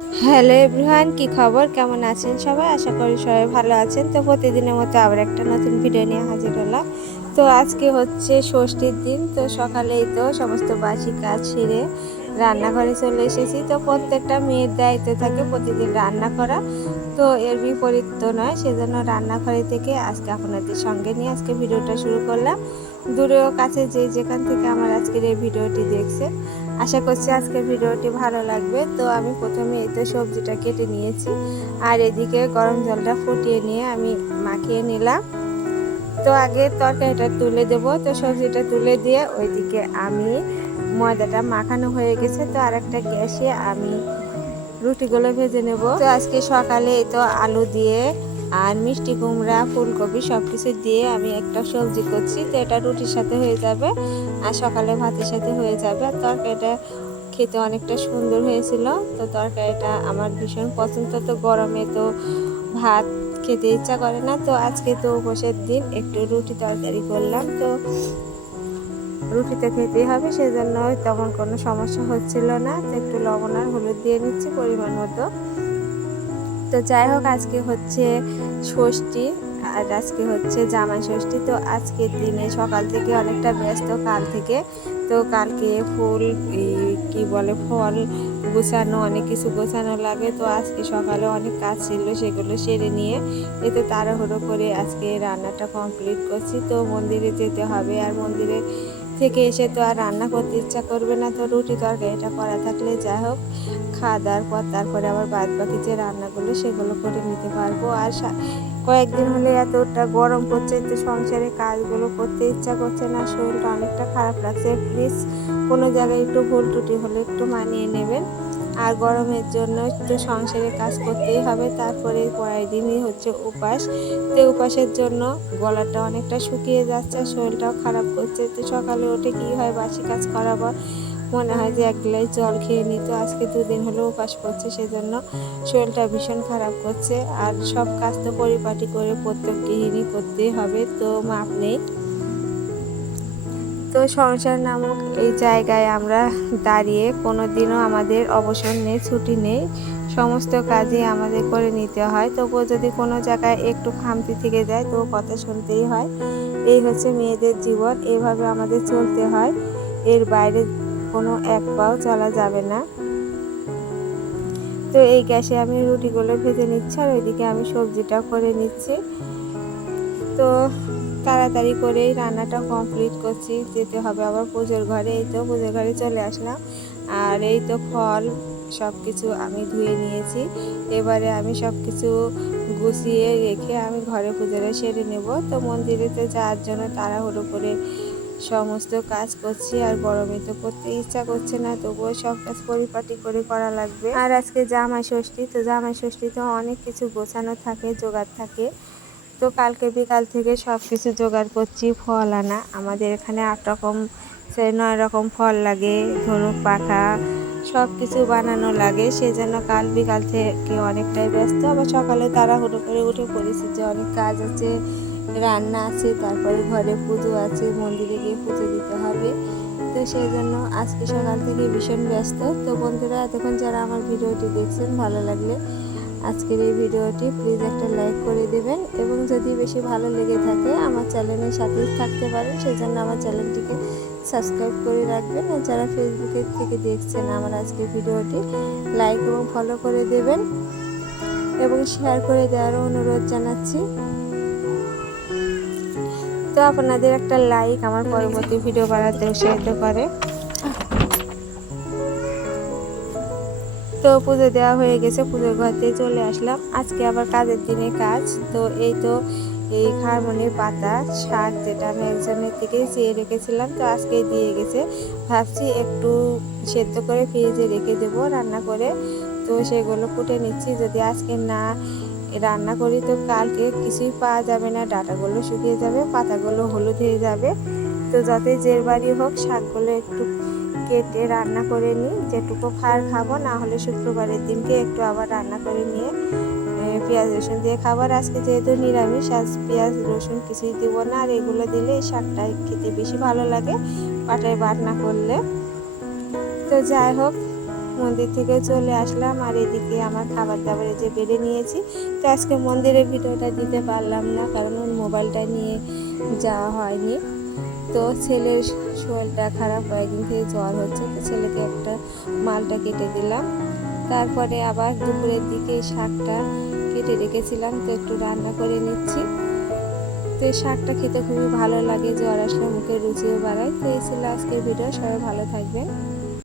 Hello everyone, কি খবর? কেমন আছেন সবাই? আশা করি সবাই ভালো আছেন। তো প্রতিদিনের মতো আবার একটা নতুন ভিডিও নিয়ে হাজির হলাম। তো আজকে হচ্ছে ষষ্ঠীর দিন, তো সকালেই তো সমস্ত বাসি কাজ সেরে রান্নাঘরে চলে এসেছি। তো প্রত্যেকটা মেয়ের দায়িত্ব থাকে প্রতিদিন রান্না করা। তো এর বিপরীত তো নয়, সেজন্য রান্নাঘরে থেকে আজকে আপনাদের সঙ্গে নিয়ে আজকে ভিডিওটা শুরু করলাম। দূরেও কাছে যে যেখান থেকে আমার আজকের এই ভিডিওটি দেখছেন আশা করছি আজকের ভিডিওটি ভালো লাগবে। তো আমি প্রথমে এই তো সবজিটা কেটে নিয়েছি। আর এদিকে গরম জলটা ফুটিয়ে নিয়ে আমি মাখিয়ে নিলাম। তো আগে তরকারিটা তুলে দেব। তো সবজিটা তুলে দিয়ে ওইদিকে আমি ময়দাটা মাখানো হয়ে গেছে। তো আর একটা গ্যাসে আমি রুটিগুলো ভেজে নেব। তো আজকে সকালে এই তো আলু দিয়ে আর মিষ্টি কুমড়া, ফুলকপি সব কিছু দিয়ে আমি একটা সবজি করছি তো এটা রুটির সাথে হয়ে যাবে আর সকালে ভাতের সাথে হয়ে যাবে। আর তরকারিটা খেতে অনেকটা সুন্দর হয়েছিল। তো তরকারিটা আমার ভীষণ পছন্দ। তো গরমে তো ভাত খেতে ইচ্ছা করে না। তো আজকে তো উপোসের দিন, একটু রুটি তরকারি করলাম। তো রুটি তো খেতেই হবে, সেজন্য তেমন কোনো সমস্যা হচ্ছিল না। তো একটু লবণ আর হলুদ দিয়ে নিচ্ছি পরিমাণ মতো। তো যাই হোক, আজকে হচ্ছে ষষ্ঠী আর আজকে হচ্ছে জামাই ষষ্ঠী। তো আজকের দিনে সকাল থেকে অনেকটা ব্যস্ত, কাল থেকে। তো কালকে ফুল কি বলে, ফল গোছানো, অনেক কিছু গোছানো লাগে। তো আজকে সকালে অনেক কাজ ছিল, সেগুলো সেরে নিয়ে এতে তাড়াহুড়ো করে আজকে রান্নাটা কমপ্লিট করছি। তো মন্দিরে যেতে হবে আর মন্দিরে থেকে এসে তো আর রান্না করতে ইচ্ছা করবে না তো রুটি তরকারিটা করা থাকলে যাই হোক, খাওয়া দাওয়ার পর তারপরে আবার বাদ বাকি যে রান্নাগুলো সেগুলো করে নিতে পারব। আর কয়েকদিন হলে এতটা গরম পড়ছে তো সংসারে কাজগুলো করতে ইচ্ছা করছে না, শরীরটা অনেকটা খারাপ লাগছে। প্লিজ কোনো জায়গায় একটু ভুল টুটি হলে একটু মানিয়ে নেবেন। আর গরমের জন্য একটু সংসারে কাজ করতেই হবে, তারপরে পরের দিনই হচ্ছে উপাস। তো উপাসের জন্য গলাটা অনেকটা শুকিয়ে যাচ্ছে, শরীরটাও খারাপ করছে। তো সকালে উঠে কি হয়, বাসি কাজ পর মনে হয় যে এক গ্লাস জল খেয়ে নিত আজকে দুদিন হলো উপাস করছে, সেজন্য শরীরটা ভীষণ খারাপ করছে। আর সব কাজ তো পরিপাটি করে প্রত্যেক গৃহিণী করতেই হবে, তো মাপ নেই। তো সংসার নামক এই জায়গায় আমরা দাঁড়িয়ে কোনো দিনও আমাদের অবসর নেই, ছুটি নেই। সমস্ত কাজই আমাদের করে নিতে হয়। তবুও যদি কোনো জায়গায় একটু খামতি থেকে যায় তো কথা শুনতেই হয়। এই হচ্ছে মেয়েদের জীবন। এইভাবে আমাদের চলতে হয়। এর বাইরে কোনো এক পাও চলা যাবে না। তো এই গ্যাসে আমি রুটিগুলো ভেজে নিচ্ছি আর ওইদিকে আমি সবজিটা করে নিচ্ছি। তো তাড়াতাড়ি করেই রান্নাটা কমপ্লিট করছি। যেতে হবে আবার পুজোর ঘরে। এই তো পুজোর ঘরে চলে আসলাম। আর এই তো ফল সব কিছু আমি ধুয়ে নিয়েছি। এবারে আমি সব কিছু গুছিয়ে রেখে আমি ঘরে পুজোটা সেরে নেব। তো মন্দিরেতে যাওয়ার জন্য তাড়াহুড়ো করে সমস্ত কাজ করছি। আর গরমে তো করতে ইচ্ছা করছে না, তবুও সব কাজ পরিপাটি করে করা লাগবে। আর আজকে জামাই ষষ্ঠী, তো জামাই ষষ্ঠীতে অনেক কিছু গোছানো থাকে, জোগাড় থাকে। তো কালকে বিকাল থেকে সব কিছু জোগাড় করছি, ফল আনা। আমাদের এখানে আট রকম, সে নয় রকম ফল লাগে, ধনুক, পাখা সব কিছু বানানো লাগে। সেজন্য কাল বিকাল থেকে অনেকটাই ব্যস্ত, আবার সকালে তারা তাড়াহুড়ো করে উঠে পড়েছি যে অনেক কাজ আছে, রান্না আছে, তারপরে ঘরে পুজো আছে, মন্দিরে গিয়ে পুজো দিতে হবে। তো সেই জন্য আজকে সকাল থেকে ভীষণ ব্যস্ত। তো বন্ধুরা, এতক্ষণ যারা আমার ভিডিওটি দেখছেন, ভালো লাগলে আজকের এই ভিডিওটি প্লিজ একটা লাইক করে দেবেন এবং যদি বেশি ভালো লেগে থাকে, আমার চ্যানেলের সাথেই থাকতে পারেন। সেজন্য আমার চ্যানেলটিকে সাবস্ক্রাইব করে রাখবেন। আর যারা ফেসবুকের থেকে দেখছেন আমার আজকের ভিডিওটি লাইক এবং ফলো করে দেবেন। এবং শেয়ার করে দেওয়ারও অনুরোধ জানাচ্ছি। তো আপনাদের একটা লাইক আমার পরবর্তী ভিডিও বানাতে উৎসাহিত করে। তো পুজো দেওয়া হয়ে গেছে, পুজোর ঘর থেকে চলে আসলাম। আজকে আবার কাজের দিনে কাজ, তো এই তো এই হারমোনির পাতা, শাক যেটা আমি একজনের থেকে চেয়ে রেখেছিলাম, তো আজকে দিয়ে গেছে। ভাবছি একটু সেদ্ধ করে ফ্রিজে রেখে দেব রান্না করে, তো সেগুলো ফুটে নিচ্ছি। যদি আজকে না রান্না করি, তো কালকে কিছুই পাওয়া যাবে না, ডাটাগুলো শুকিয়ে যাবে, পাতাগুলো হলুদ হয়ে যাবে। তো যতই জের বাড়ি হোক, শাকগুলো একটু কেটে রান্না করে নিই, যেটুকু খাওয়ার খাব, না হলে শুক্রবারের দিনকে একটু আবার রান্না করে নিয়ে পেঁয়াজ রসুন দিয়ে খাবার আজকে যেহেতু নিরামিষ, আজ পেঁয়াজ রসুন কিছুই দিব না, আর এগুলো দিলে এই শাকটা খেতে বেশি ভালো লাগে পাটায় বাটনা করলে। তো যাই হোক, মন্দির থেকে চলে আসলাম, আর এদিকে আমার খাবার দাবারে যে বেড়ে নিয়েছি। তো আজকে মন্দিরের ভিডিওটা দিতে পারলাম না, কারণ মোবাইলটা নিয়ে যাওয়া হয়নি। তো ছেলের শরীরটা খারাপ, কয়েকদিন থেকে জ্বর হচ্ছে, তো ছেলেকে একটা মালটা কেটে দিলাম। তারপরে আবার দুপুরের দিকে শাকটা কেটে রেখেছিলাম, তো একটু রান্না করে নিচ্ছি। তো এই শাকটা খেতে খুবই ভালো লাগে, জ্বর আসলে মুখের রুচিও বাড়ায়। তো এই ছিল আজকের ভিডিও, সবাই ভালো থাকবেন।